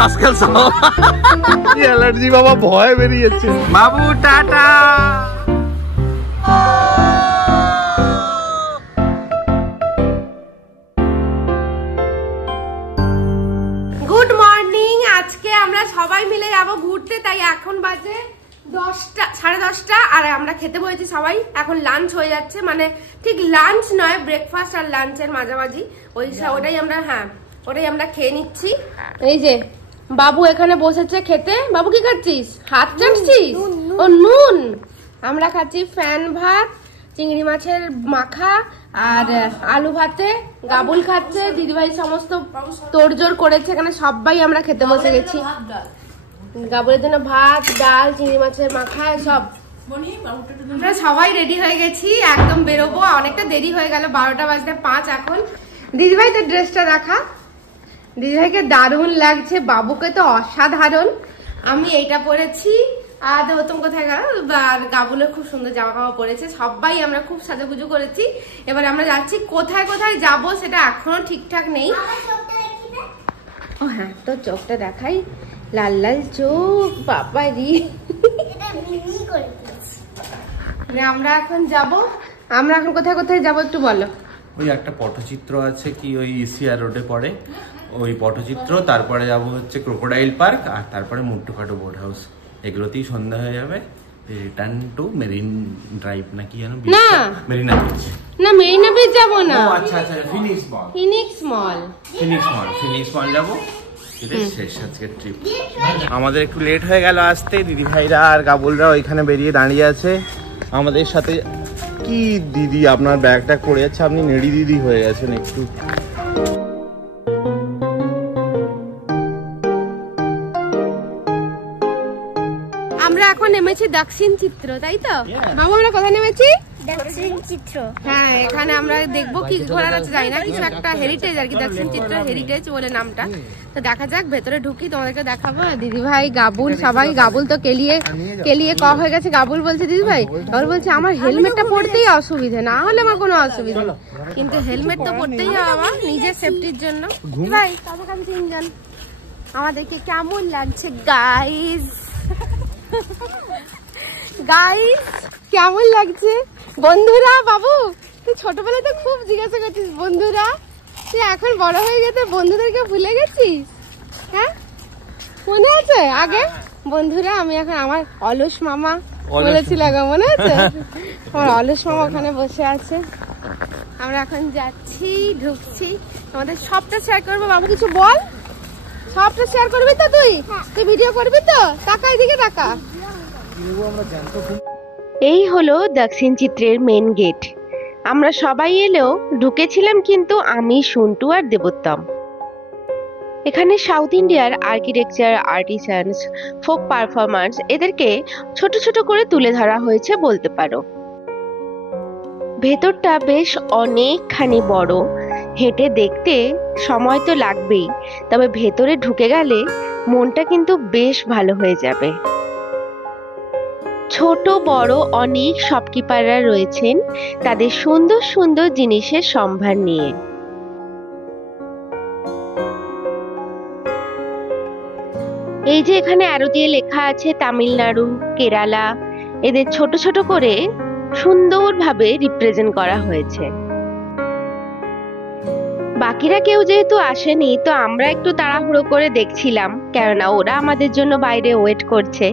আজকাল অ্যালার্জি বাবা ভয় বেরিয়েছে। বাবু টাটা। Good morning. আজকে আমরা সবাই মিলে যাবো ঘুরতে, তাই এখন বাজে 10টা, 10:30, আর আমরা খেতে বসেছি সবাই। এখন লাঞ্চ হয়ে যাচ্ছে, মানে ঠিক লাঞ্চ নয়, ব্রেকফাস্ট আর লাঞ্চের মাঝামাঝি ওটাই আমরা খেয়ে নিচ্ছি। এই যে বাবু এখানে বসেছে খেতে। বাবু কি খাচ্ছিস? হাত চাটছিস? ও নুন। আমরা খাচ্ছি ফ্যান ভাত, চিংড়ি মাছের মাখা আর আলু ভাতে। গাবুল খাচ্ছে, দিদিভাই সমস্ত তোড়জোড় করেছে, এখানে সবাই আমরা খেতে বসে গেছি। গাবুলের জন্য ভাত, ডাল, চিংড়ি মাছের মাখা সব। আমরা সবাই রেডি হয়ে গেছি, একদম বেরোবো। অনেকটা দেরি হয়ে গেল, 12:05 এখন। দিদিভাই তো ড্রেসটা দেখা, দিদিভাইকে দারুণ লাগছে, বাবুকে তো অসাধারণ। আমি এইটা পরেছি, আর গৌতম কোথায় গেল, আর গাবুলের খুব সুন্দর জামা কাপড় পরেছে। সবাই আমরা খুব সাজুগুজু করেছি। এবার আমরা যাচ্ছি, কোথায় কোথায় যাব সেটা এখনো ঠিকঠাক নেই। ও হ্যাঁ, তোর চোখটা দেখাই, লাল লাল চোখ, বাবারি। আমরা এখন যাব, আমরা এখন কোথায় কোথায় যাব একটু বলো। ওই একটা পটচিত্র আছে কি, ওই ইসিআর রোডে পড়ে, ওই পটচিত্র। তারপরে যাব হচ্ছে ক্রোকোডাইল পার্ক, আর তারপরে মুট্টুখাটো বোট হাউস। এগুলোতেই সন্ধ্যা হয়ে যাবে। রিটার্ন টু মেরিন ড্রাইভ নাকি যেন, না মেরিনা বিচ। না, মেরিনা বিচ যাবো না। ও আচ্ছা আচ্ছা, ফিনিক্স মল যাবো। শেষ আজকের ট্রিপ। আমাদের একটু লেট হয়ে গেল আসতে। দিদি ভাইরা আর গাবুলরা ওইখানে বেরিয়ে দাঁড়িয়ে আছে আমাদের সাথে। কি দিদি আপনার ব্যাগটা করে যাচ্ছে, আপনি নেড়ি দিদি হয়ে গেছেন একটু। আমরা এখন নেমেছি দক্ষিণ চিত্র, তাই তো বাবু? আমরা কোথায় নেমেছি? দক্ষিণ চিত্র। হ্যাঁ, এখানে আমরা দেখবো কি ঘোরার আছে জানি না, কিছু একটা হেরিটেজ আর কি, দক্ষিণ চিত্র হেরিটেজ বলে নামটা। তো দেখা যাক, ভেতরে ঢুকি, তোমাদেরকে দেখাবো। দিদি ভাই, গাবুল, সবাই। গাবুল তো কেলিয়ে ক হয়ে গেছে। গাবুল বলছে, দিদি ভাই গাবুল বলছে আমার হেলমেটটা পরতেই অসুবিধা, না হলে আমার কোনো অসুবিধা নেই, কিন্তু হেলমেট তো পরতেই হবে আমার নিজের সেফটির জন্য। ভাই কাছাকাছি 3 জন। আমাদেরকে কেমন লাগছে গাইস? গাইস কেমন লাগছে বন্ধুরা? বাবু তুই ছোটবেলায় তো খুব জিজ্ঞাসা করছিস বন্ধুরা, তুই এখন বড় হয়ে গেছে বন্ধুদেরকে ভুলে গেছিস? হ্যাঁ, মনে আছে আগে বন্ধুরা? আমি এখন আমার অলস মামা বলেছিলাম, মনে আছে? আমার অলস মামা ওখানে বসে আছে। আমরা এখন যাচ্ছি, ঢুকছি, আমাদের সবটা শেয়ার করবো। বাবু কিছু বল, সবটা শেয়ার করবি তো? তুই ভিডিও করবি তো? টাকা এদিকে টাকা। এই হলো দক্ষিণ চিত্রের মেন গেট। আমরা সবাই এলেও ঢুকেছিলাম কিন্তু আমি, সন্টু আর দেবোত্তম। এখানে সাউথ ইন্ডিয়ার আর্কিটেকচার, আর্টিসানস, ফোক পারফরম্যান্স, এদেরকে ছোট ছোট করে তুলে ধরা হয়েছে বলতে পারো। ভেতরটা বেশ অনেকখানি বড়, হেঁটে দেখতে সময় তো লাগবেই, তবে ভেতরে ঢুকে গেলে মনটা কিন্তু বেশ ভালো হয়ে যাবে। ছোট বড় অনেক শপকিপাররা রয়েছেন তাদের সুন্দর সুন্দর জিনিসের সম্ভার নিয়ে। এই যে এখানে অ্যারো দিয়ে লেখা আছে তামিলনাড়ু, কেরালা, এদের ছোট ছোট করে সুন্দরভাবে রিপ্রেজেন্ট করা হয়েছে। বাকিরা কেউ যেহেতু আসেনি, তো আমরা একটু তাড়াহুড়ো করে দেখছিলাম, কেননা ওরা আমাদের জন্য বাইরে ওয়েট করছে।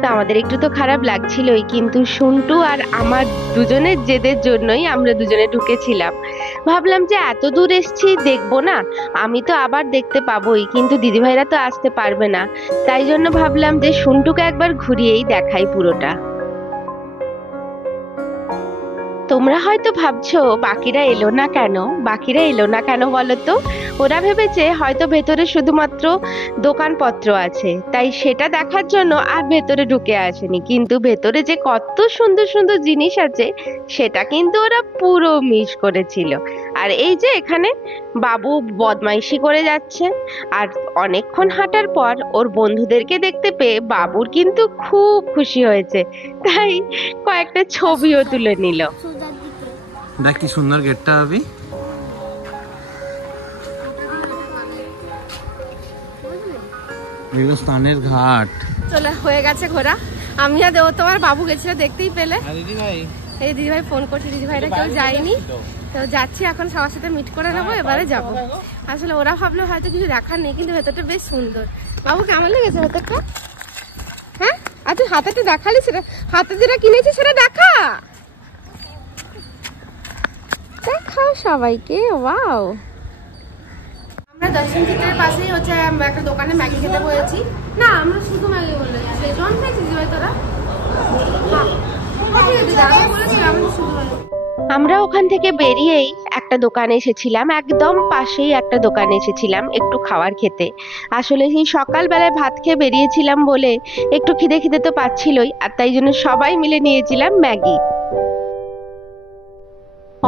তো আমাদের একটু তো খারাপ লাগছিলই, কিন্তু সন্টু আর আমার দুজনের জেদের জন্যই আমরা দুজনে ঢুকেছিলাম। ভাবলাম যে এত দূর এসছি, দেখবো না? আমি তো আবার দেখতে পাবোই, কিন্তু দিদিভাইরা তো আসতে পারবে না, তাই জন্য ভাবলাম যে সন্টুকে একবার ঘুরিয়েই দেখাই পুরোটা। তোমরা হয়তো ভাবছো বাকিরা এলো না কেন বলো তো? ওরা ভেবেছে হয়তো ভেতরে শুধুমাত্র দোকানপত্র আছে, তাই সেটা দেখার জন্য আর ভেতরে ঢুকে আসেনি, কিন্তু ভেতরে যে কত সুন্দর সুন্দর জিনিস আছে সেটা কিন্তু ওরা পুরো মিস করেছিল। আর এই যে এখানে বাবু বদমাইশি করে যাচ্ছে, আর অনেকক্ষণ হাঁটার পর ওর বন্ধুদেরকে দেখতে পেয়ে বাবুর কিন্তু খুব খুশি হয়েছে, তাই কয়েকটা ছবিও তুলে নিল। দেখ কি সুন্দর গেটটা হবে। স্নানের ঘাট চলে হয়ে গেছে ঘোরা। আমি আর দেব তোমার বাবু গেছিল, দেখতেই পেলে। দিদি ভাই, এই দিদি ভাই ফোন করছে, দিদি ভাইরা কেউ যায়নি, তো যাচ্ছি এখন সবার সাথে মিট করে নেবো, এবারে যাবো। আসলে ওরা ভাবলো হয়তো কিছু দেখার নেই, কিন্তু ভেতরটা বেশ সুন্দর। বাবু কেমন লেগেছে ভেতরটা? হ্যাঁ, আর তুই হাতে দেখালি, সেটা হাতে যেটা কিনেছি সেটা দেখা, দেখাও সবাইকে। ওয়াও, আমরা দর্শন চিত্রের পাশেই হচ্ছে একটা দোকানে ম্যাগি খেতে বলেছি। না, আমরা শুধু ম্যাগি বলে শেজওয়ান খেয়েছিস ভাই তোরা? আমরা ওখান থেকে বেরিয়েই একটা দোকানে এসেছিলাম, একদম পাশেই একটা দোকানে এসেছিলাম একটু খাবার খেতে। আসলে সেই সকালবেলায় ভাত খেয়ে বেরিয়েছিলাম বলে একটু খিদে খিদে তো পাচ্ছিলই, আর তাই জন্য সবাই মিলে নিয়েছিলাম ম্যাগি।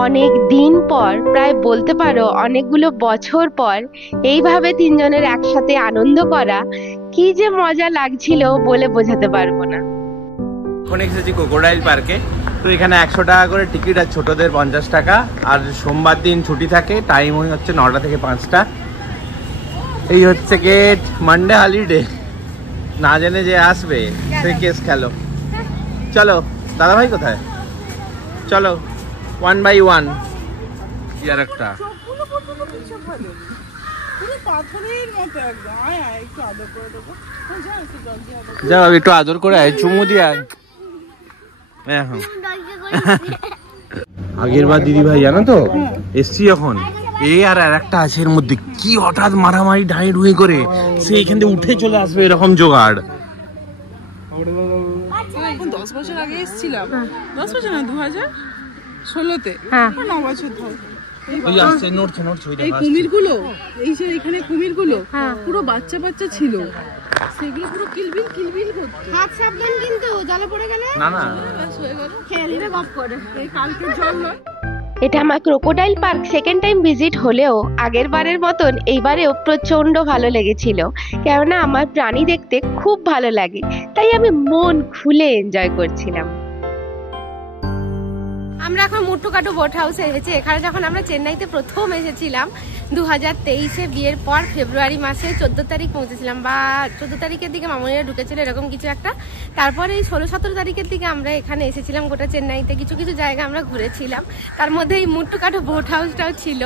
অনেক দিন পর, প্রায় বলতে পারো অনেকগুলো বছর পর, এইভাবে তিনজনের একসাথে আনন্দ করা কি যে মজা লাগছিল বলে বোঝাতে পারবো না। এখন এসেছি ক্রোকোডাইল পার্কে। তো এখানে 100 টাকা করে টিকিট, আর ছোটদের 50 টাকা। আর সোমবার দিন ছুটি থাকে, টাইম হচ্ছে 9টা থেকে 5টা। এই হচ্ছে গেট, মানডে হলিডে। না জেনে যে আসবে সে কেস খেলো। চলো দাদা ভাই কোথায়, চলো 1 by 1। আর একটা যাও একটু আদর করে আয়, চুমু দিয়ে আয়। আগের বার দিদি ভাই জানো তো এসছি যখন, আর একটা আছে এর মধ্যে, কি হঠাৎ মারামারি ঢাই ঢুই করে সে এখান থেকে উঠে চলে আসবে এরকম জোগাড়। 10 বছর আগে এসেছিলাম, 10 বছর না 2016-তে, 9 বছর ধরে। এই কুমিরগুলো, এখানে কুমিরগুলো পুরো বাচ্চা বাচ্চা ছিল, সেগুলো পুরো কিলবিল কিলবিল করতো। হাত সাবধান কিন্তু, জলে পড়ে গেলে না না হয়ে গেল, খেয়ে দিলে গপ করে। এই কালকের জল নয়। এটা আমার crocodile park second time visit হলেও আগের বারের মতন এইবারেও প্রচন্ড ভালো লেগেছিল, কেননা আমার প্রাণী দেখতে খুব ভালো লাগে, তাই আমি মন খুলে এনজয় করছিলাম। আমরা এখন মুট্টুকাটু বোট হাউসে এসেছি। এখানে যখন আমরা চেন্নাইতে প্রথম এসেছিলাম 2023-এ, বিয়ের পর ফেব্রুয়ারি মাসে 14 তারিখ পৌঁছেছিলাম, বা 14 তারিখের দিকে মামুনিরা ঢুকেছিল এরকম কিছু একটা। তারপরে এই 16-17 তারিখের দিকে আমরা এখানে এসেছিলাম। গোটা চেন্নাইতে কিছু কিছু জায়গা আমরা ঘুরেছিলাম, তার মধ্যে এই মুট্টুকাটু বোট হাউসটাও ছিল।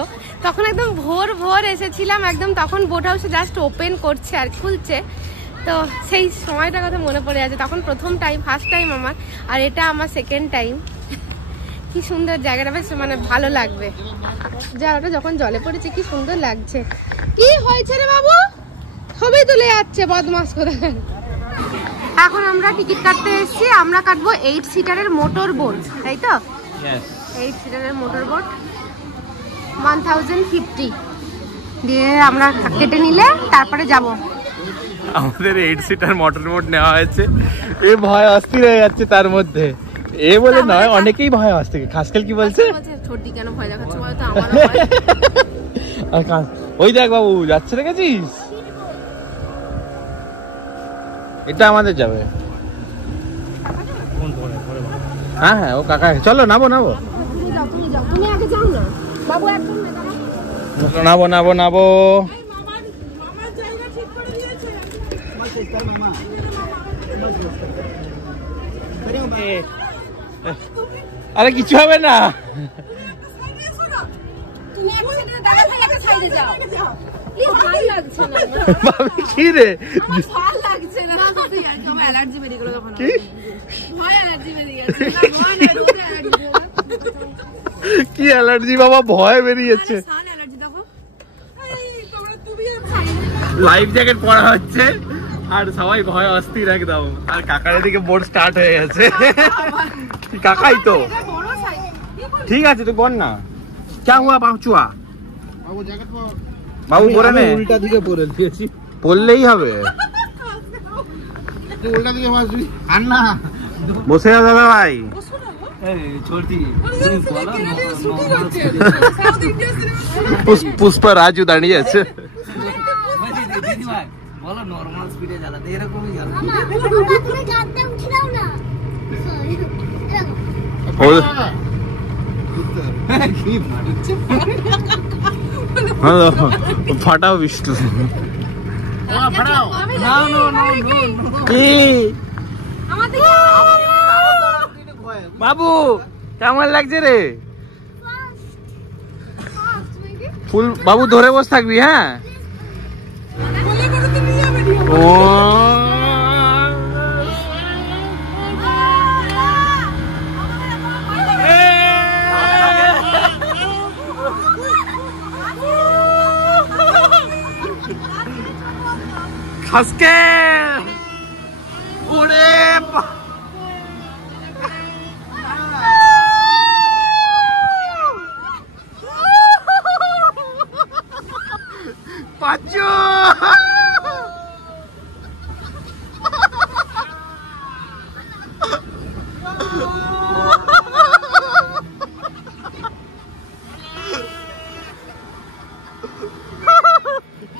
তখন একদম ভোর ভোর এসেছিলাম, একদম তখন বোট হাউসে জাস্ট ওপেন করছে আর খুলছে। তো সেই সময়টার কথা মনে পড়ে আছে, তখন প্রথম টাইম, ফার্স্ট টাইম আমার, আর এটা আমার সেকেন্ড টাইম। কি সুন্দর জায়গাটা, বেশ মানে ভালো লাগবে। জায়গাটা যখন জলে পড়েছে কি সুন্দর লাগছে। কি হয়েছে রে বাবু, ছবি তুলে যাচ্ছে বদমাস করে। এখন আমরা টিকিট কাটতে এসেছি, আমরা কাটবো 8 সিটারের মোটর বোট, তাই তো? 8 সিটারের মোটর বোট 1050 দিয়ে আমরা কেটে নিলে তারপরে যাব। আমাদের 8 সিটার মোটর বোট নেওয়া হয়েছে। এ ভয় অস্থির হয়ে যাচ্ছে তার মধ্যে, এ বলে নয়, অনেকেই ভয় আসছে। খাসকেল কি বলছে, ছোটি কেন ভয় দেখাচ্ছে বলতো? আমার ওই দেখ বাবু যাচ্ছে, দেখেছিস? এটা আমাদের যাবে। হ্যাঁ হ্যাঁ, ও কাকা, চলো নাবো নাবো। তুমি আগে যাও না বাবু, একদম নাবো নাবো নাবো। আরে কিছু হবে না, কি রে কি অ্যালার্জি বাবা, ভয় বেরিয়েছে। লাইফ জ্যাকেট পরা হচ্ছে আর সবাই ভয় অস্থির একদম। আর কাকার এদিকে বোর্ড স্টার্ট হয়ে গেছে। কাকাই তো ঠিক আছে, তুই বল না क्या हुआ পাঁচুয়া বাবু? পরে নে, উল্টা দিকে পরে দিয়েছি, পড়লেই হবে। উল্টা দিকে মাসবি আর না, বসে যা দাদা ভাই। পুষ্পা রাজু দাঁড়িয়ে আছে। বলো নরমাল স্পিডে চালাতে, এরকমই চালাতে। ফাটাও বিষ্ণু। বাবু কেমন লাগছে রে? ফুল বাবু ধরে বসে থাকবি, হ্যাঁ? ও খাসকে ওরে পাঁচু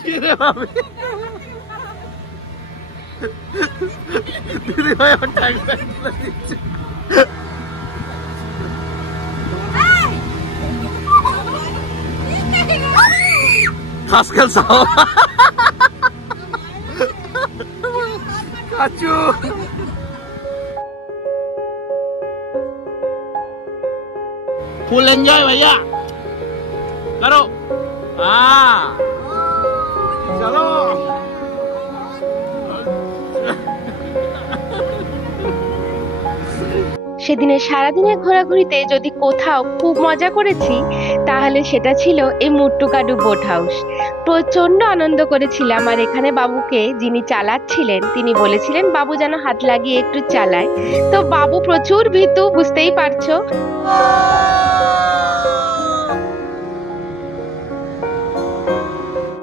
কিরে ভাবি দিদি ভাই আমার টাইম দিচ্ছে Khaskel Sao Kachu full enjoy भैया करो। हाँ चलो সেদিনে সারাদিনের ঘোরাঘুরিতে যদি কোথাও খুব মজা করেছি তাহলে সেটা ছিল এই মুট্টুকাডু বোট হাউস। প্রচন্ড আনন্দ করেছিলাম। আর এখানে বাবুকে যিনি চালাচ্ছিলেন তিনি বলেছিলেন বাবু যেন হাত লাগিয়ে একটু চালায়। তো বাবু প্রচুর ভীতু, বুঝতেই পারছো।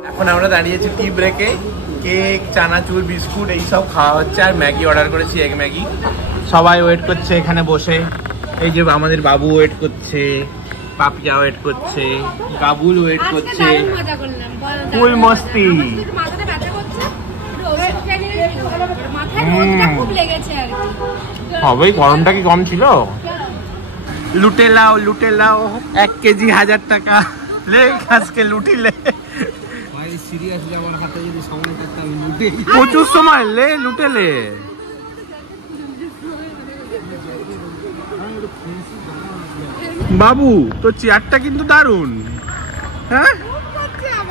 এখন আমরা দাঁড়িয়েছি টি ব্রেকে। কেক, চানাচুর, বিস্কুট এইসব খাওয়া হচ্ছে। আর ম্যাগি অর্ডার করেছি, এগ ম্যাগি। সবাই ওয়েট করছে এখানে বসে। এই যে আমাদের বাবু ওয়েট করছে, পাপিয়া ওয়েট করছে, কাবুল ওয়েট করছে। ফুল মস্তি। হবেই, গরমটা কি কম ছিল? লুটে লাও লুটে লাও, 1 কেজি 1000 টাকা। লে আজকে লুটিলে প্রচুর সময় লে লুটে লে। বাবু তোর চেয়ারটা কিন্তু দারুন। হ্যাঁ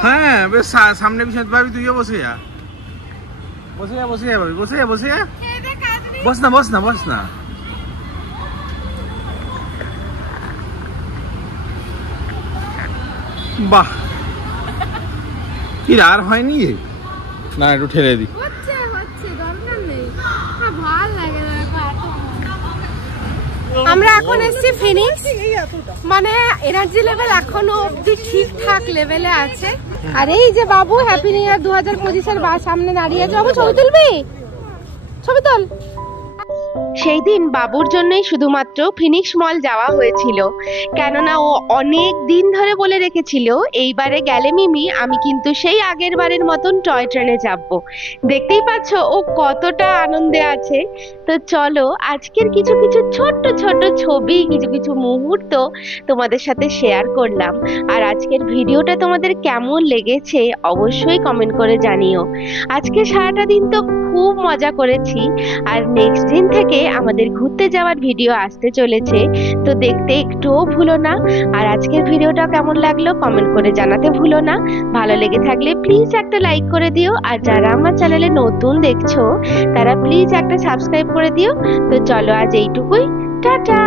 হ্যাঁ, বেশ সামনে পিছনে পাবি, তুইও বসে যা, বসে যা, বসে যা, বসে যা, বসে যা, বস না, বস না, বস না। বাহ, কি আর হয়নি না, একটু ঠেলে দি। আমরা এখন এসেছি ফিনিক্স, মানে এনার্জি লেভেল এখনো অব্দি ঠিকঠাক লেভেলে আছে। আর এই যে বাবু হ্যাপি নিউ ইয়ার 2025-এর সামনে দাঁড়িয়ে আছে। বাবু ছবি তুলবি? ছবি তোল। সেই দিন বাবুর জন্যই শুধুমাত্র ফিনিক্স মল যাওয়া হয়েছিল, কেননা ও অনেক দিন ধরে বলে রেখেছিল এইবারে গেলে মিমি আমি কিন্তু সেই আগের বারের মতন টয় ট্রেনে যাবো। দেখতেই পাচ্ছ ও কতটা আনন্দে আছে। তো চলো আজকের কিছু কিছু ছোট্ট ছোট্ট ছবি, কিছু কিছু মুহূর্ত তোমাদের সাথে শেয়ার করলাম। আর আজকের ভিডিওটা তোমাদের কেমন লেগেছে অবশ্যই কমেন্ট করে জানিও। আজকে সারাটা দিন তো খুব মজা করেছি, আর নেক্সট দিন থেকে আমাদের ঘুরতে যাওয়ার ভিডিও আসতে চলেছে, তো দেখতে একটুও ভুলো না। আর আজকের ভিডিওটা কেমন লাগলো কমেন্ট করে জানাতে ভুলো না। ভালো লেগে থাকলে প্লিজ একটা লাইক করে দিও, আর যারা আমার চ্যানেলে নতুন দেখছো তারা প্লিজ একটা সাবস্ক্রাইব করে দিও। তো চলো আজ এইটুকুই, টাটা।